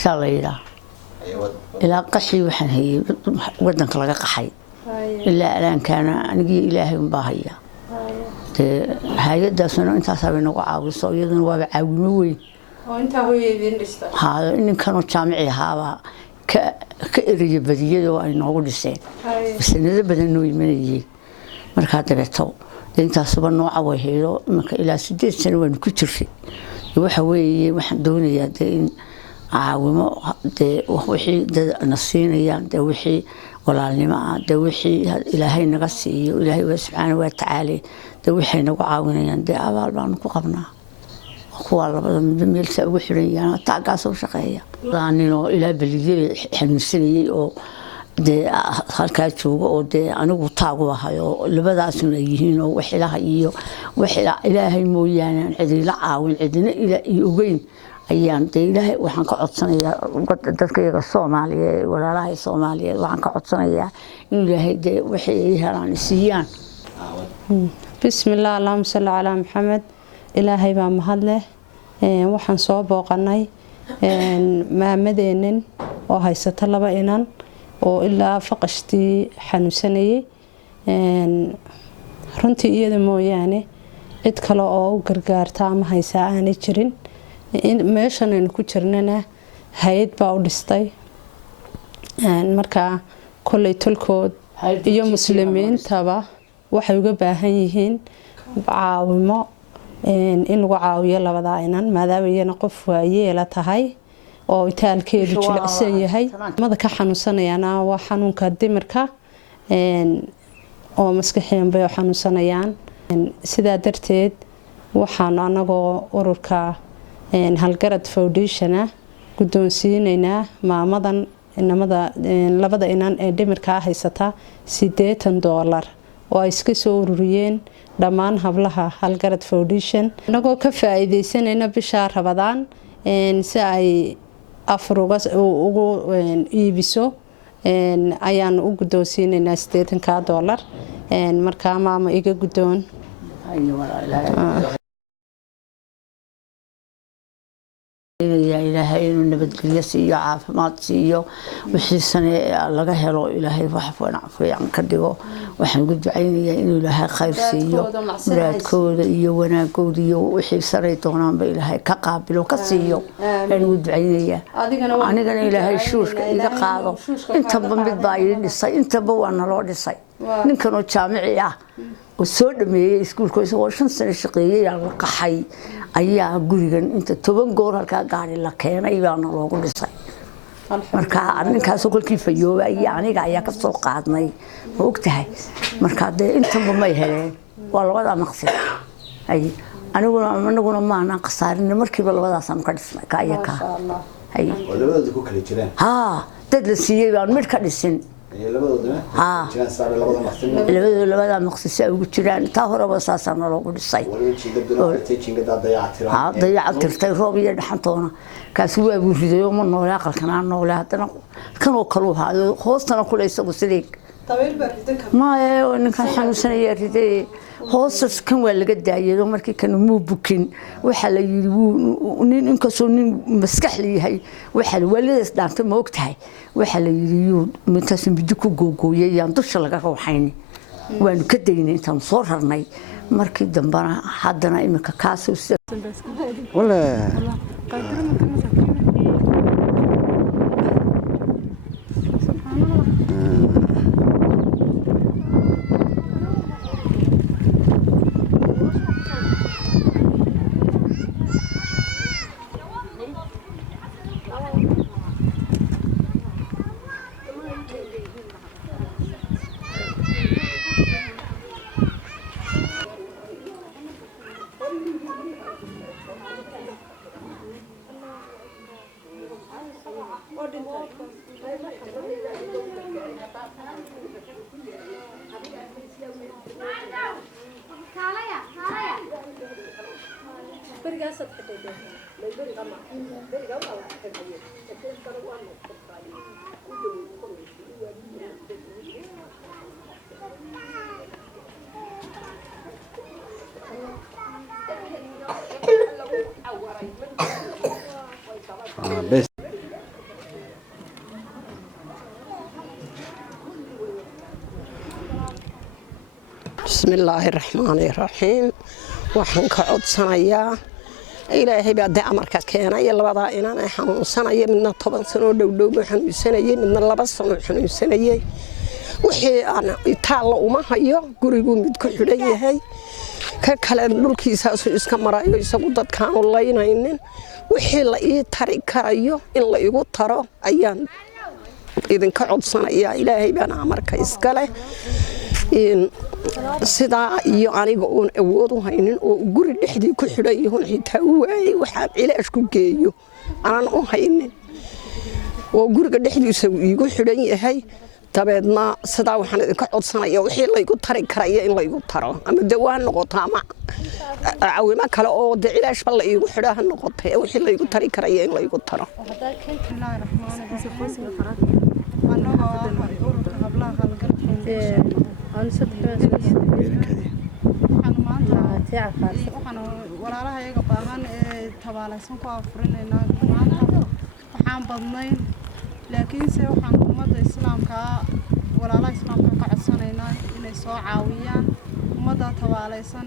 شاليدا إلى قشي وحنهي ودنك لقى قحي إلا الآن كان نجي إلهي مباهية هاي داسنا أنت سابين وعاوي صويدن وعاونوي وأنت هو يدين رشته هذا إن كانوا جامعي هذا كإرجع بديه وأنا نقول السين بس نذا بدنا يمنيجي مركات رتو أنت سبنا نوع هيرو إلى 6 سنوات كتير في وحوي وحدوني يدين عاومة ده وحي ده نصينيان ده وحي ولا لما ده وحي إلهي نقصي وإلهي سبحانه وتعالى ده وحي نقعاونيان ده أول ما نققبنا أخوال بدن ميل سوحريان تعقاس وشقية لأنه إلى بلدي حنسني أو ده خالك شوق أو ده أنا قطعوا هايو لبدا سنيهين أو وحلا هيو وحلا إلهي مويان عدي لا عاون عدنا إلى يوجين أيام إلهي وحن كعطسنا dadka Soomaaliyeed walaalahay Soomaaliyeed waxaan ka codsanayaa in Ilaahay wixii helaan siiyaan bismillaah allahumma salli ala muhammad ilaahay baa mahad leh waxaan soo booqanay maamadeenan oo haysata 2 inan oo ilaa faqashtii xanuunsanayay runtii iyada mooyaane cid kale oo u gargaarta ama haysa aanay jirin meeshan aynu ku jirnana hay'ad baa u dhistay marka kulay tolkood iyo muslimiintaba waxay uga baahan yihiin caawimo in lagu caawiyo 2 inan maadaama iyana qof waayeela tahay oo itaalkeedu jilicsan yahay mada ka xanuunsanayana waa xanuunka dhimirka oo maskaxiyan bay xanuunsanayaan sidaa darteed waxaan anagoo ururka halgarad foundation guddoonsiinayna maamadan inamada 2 inan ee dhimirka haysata $80 oo ay iska soo ururiyeen dhammaan hablaha halgarad foundation anagoo ka faa'iideysanayna bisha Ramadaan si ay afruga ugu iibiso ayaan u guddoonsiinayna $80 marka maama iga guddoon يا إلهي إنه نبتقي سيو عافمات سيو وحي سنة لغا هلو إلهي وحفو نعفو يعني كدقو وحن قد عيني إنه إلهي خير سيو مراد كود إيو وانا كود إيو وحي سريتونا بإلهي كقابل وكسيو يعني قد عيني أنا قال إلهي شوش إذا قادو انت بمبت بايلين للصي انت بوانا لو للصي نكنو جامعي وسود مي اسكول كويس oo 5 sano shaqeeyay aan la qaxay ayaa gurigan inta 10 goor halka gaari la keenay baan loogu dhisay marka arrinkaas kulkii fayooba aniga ayaa ka soo qaadnay ma ogtahay marka inta ma heleen waa labada maqsad ay aniguna ma aan qasaarin markiiba labadaas aan ka dhisnay ka ayaka ay labada ku kala jiraan dad la siiyay baan mid ka dhisin labada maqsisa ugu jiraan taa horeba saasana loogu dhisay dayaca tirtay roob iyo dhaxantoona kaasi waa buu riday oo ma noole aqalkan aan noole haddana kanoo kaluu haayo hoostana kule isagu sidii maya ninkan xanuunsanaya riday hoostas kan waa laga daayay markii kan muu bukin waxa la yiri nin inkastoo nin maskax leeyahay waxa walidaas dhaantay ma ogtahay waxa la yiri intaas mid ku googooyay yaan dusha laga waxayni waanu ka daynay intaan soo rarnay markii dambana haddana imika kaasoo wala بسم الله الرحمن الرحيم waxaan ka codsanayaa ilaahay baa de amarka keenay labada inaan xanuunsanay midna 10 sano dhowdhow xanuunsanay midna 2 sano xanuunsanay wixii aan itaal uma hayo gurigu mid ku xidhan yahay ka kale dhulkiisa iska marayo isagu dadkaan u leeynaynin wixii la ii tari karayo in la igu taro ayaan idinka codsanayaa ilaahay baa amarka iska leh sidaa iyo aniga oon awood u haynin oo guri dhexdii ku xidhan yahay xitaa u waayay waxa cilaash ku geeyo aan u haynin oo guriga dhexdiisa igu xidhan yahay tabeedna sidaa waxaan idinka codsanayaa wixii la igu tari karayo in la igu taro ama dawaan noqoto ama caawimo kale oo de cilaash bal la igu xidhan noqoto wixii la igu tari karayo in la igu taro walaalaha iyaga baahan ee tabaalaysan ku afurinaynaa maanta waxaan badnayn laakiinse waxaan ummadda islaamka walaalaha islaamka ka codsanaynaa inay soo caawiyaan ummadda tabaalaysan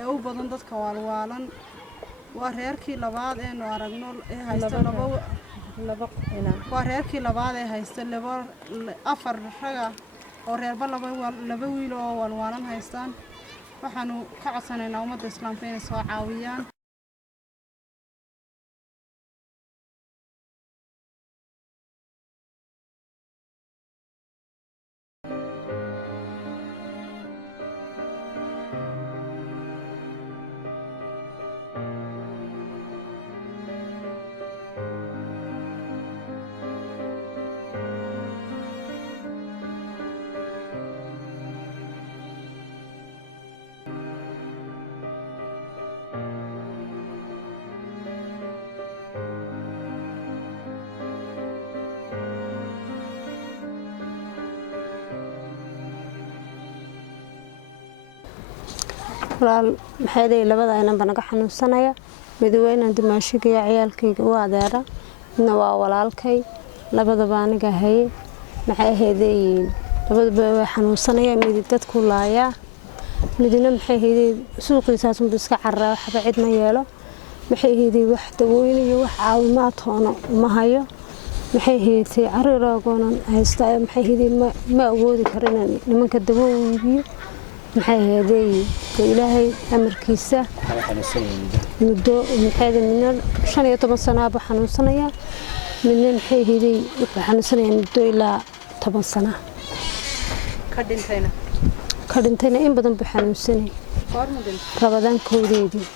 ee u badan dadka waalwaalan waa reerkii labaad ee nu aragno ee haysta waa reerkii labaad ee haysta afar raga oo reerba laba wiil oo waalwaalan haystaan waxaanu ka codsanaynaa ummadda islaamka inay soo caawiyaan walaal maxay labada inaan banaga xanuunsanaya midweynan dimaashiga iyo ciyaalkayga u adeera midna waa walaalkay labadaba aniga hay maxay ahaydeen labadaba way xanuunsanaya mid dadku laaya midna maxay ahaydeen suuqiisaas uu iska carraa waxba cid ma yeelo maxay ahaydeen wax dawooyin iyo wax caawimaad toona ma hayo maxay ahaydeen cariraagoon haysta maxay ahaydeen ma awoodi karin nimanka dawooyin maxay ahaydeen ilaahay amarkiisa muddo maxay ahaydeen 15 sano ba xanuunsanaya midna maxay ahaydeen wuxuu xanuunsanaya muddo ilaa 10 sano ka dhintayna in badan buu xanuunsanay rabadaan koodeedii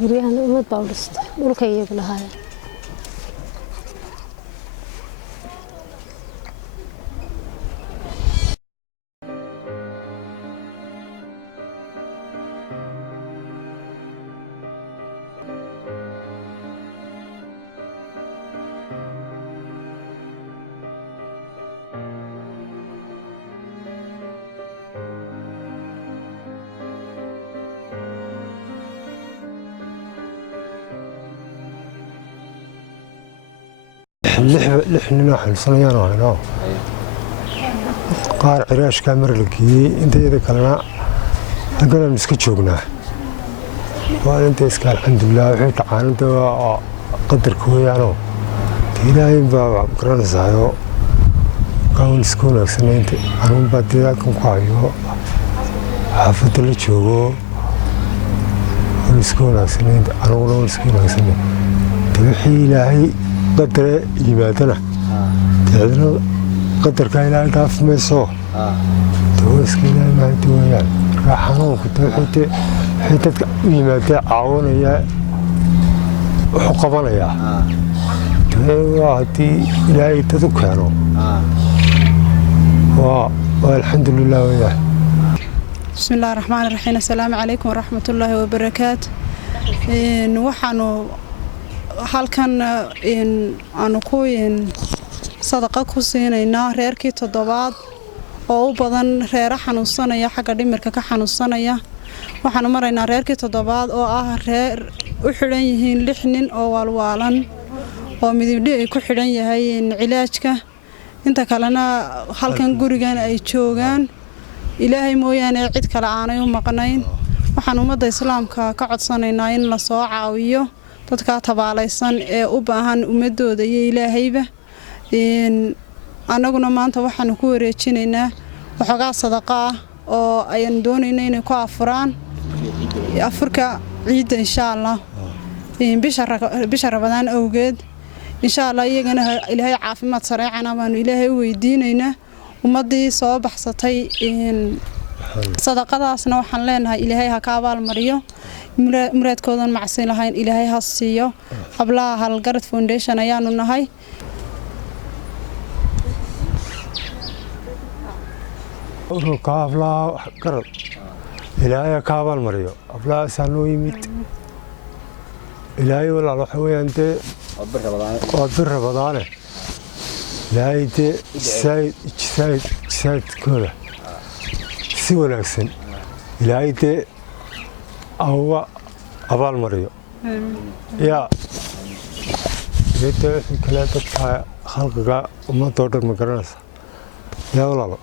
guryahan umad baa u dhistay dhulka iyagu lahaayeen لحننا حنصنيان وهنا قار عراش كاميرا لقيه انت اذا كلنا هقنا نسكت شوقنا وانت اسكال الحمد لله وحيت عانده قدر كويانو إلهي بابا قرن زايو كون سكونك سنينتي أنا بديكم قايو حافظ اللي تشوفه سكونك سنينتي أنا ولا سكونك سنين تبحي إلهي قدر يماتنا تعذنا قدر كإلهي قاف مسوه توس كإلهي ما تويان راحنون كتبحي حيتك يماتا عاونا يا وحقبنا يا هاتي إلهي تذكروا والحمد لله وياه. بسم الله الرحمن الرحيم. السلام عليكم ورحمة الله وبركاته. وحنو halkan aanu ku sadaqa ku siinayna reerkii toddobaad oo u badan reer xanuunsanaya xagga dhimirka ka xanuunsanaya waxaanu maraynaa reerkii toddobaad oo ah reer u xiran yihiin 6 nin oo walwaalan oo midibdhi ay ku xiran yahay cilaajka inta kalena halkan gurigan ay joogaan ilaahay mooyaane cid kale aanay u maqnayn waxaan ummadda islaamka ka codsanaynaa in la soo caawiyo dadka tabaalaysan ee u baahan ummadooda iyo ilaahayba anaguna maanta waxaan ku wareejinaynaa waxoogaa sadaqa ah oo ayaan doonaynaa inay ku afurka ciidda insha Allah bisha Ramadaan awgeed insha Allah iyagana ilaahay caafimaad sareecana baanu ilaahay u weydiinaynaa ummadii soo baxsatay sadaqadaasna waxaan leenahay ilaahay ha ka abaal mariyo muraadkoodan macsi lahayn ilaahay ha siiyo hablaha Halgarad Foundation ayaanu nahay hablaha Halgarad ilaahay ha ka abaal mariyo hablaha saanoo yimid ilaahay walaal waxa weeyaan dee bir Ramadaane ilaahay dee sayd kooda si wanaagsan ilaahay dee أو أبال مريو يا يتوه كلاتك خلقك وما تقدر مكرناس يا ولا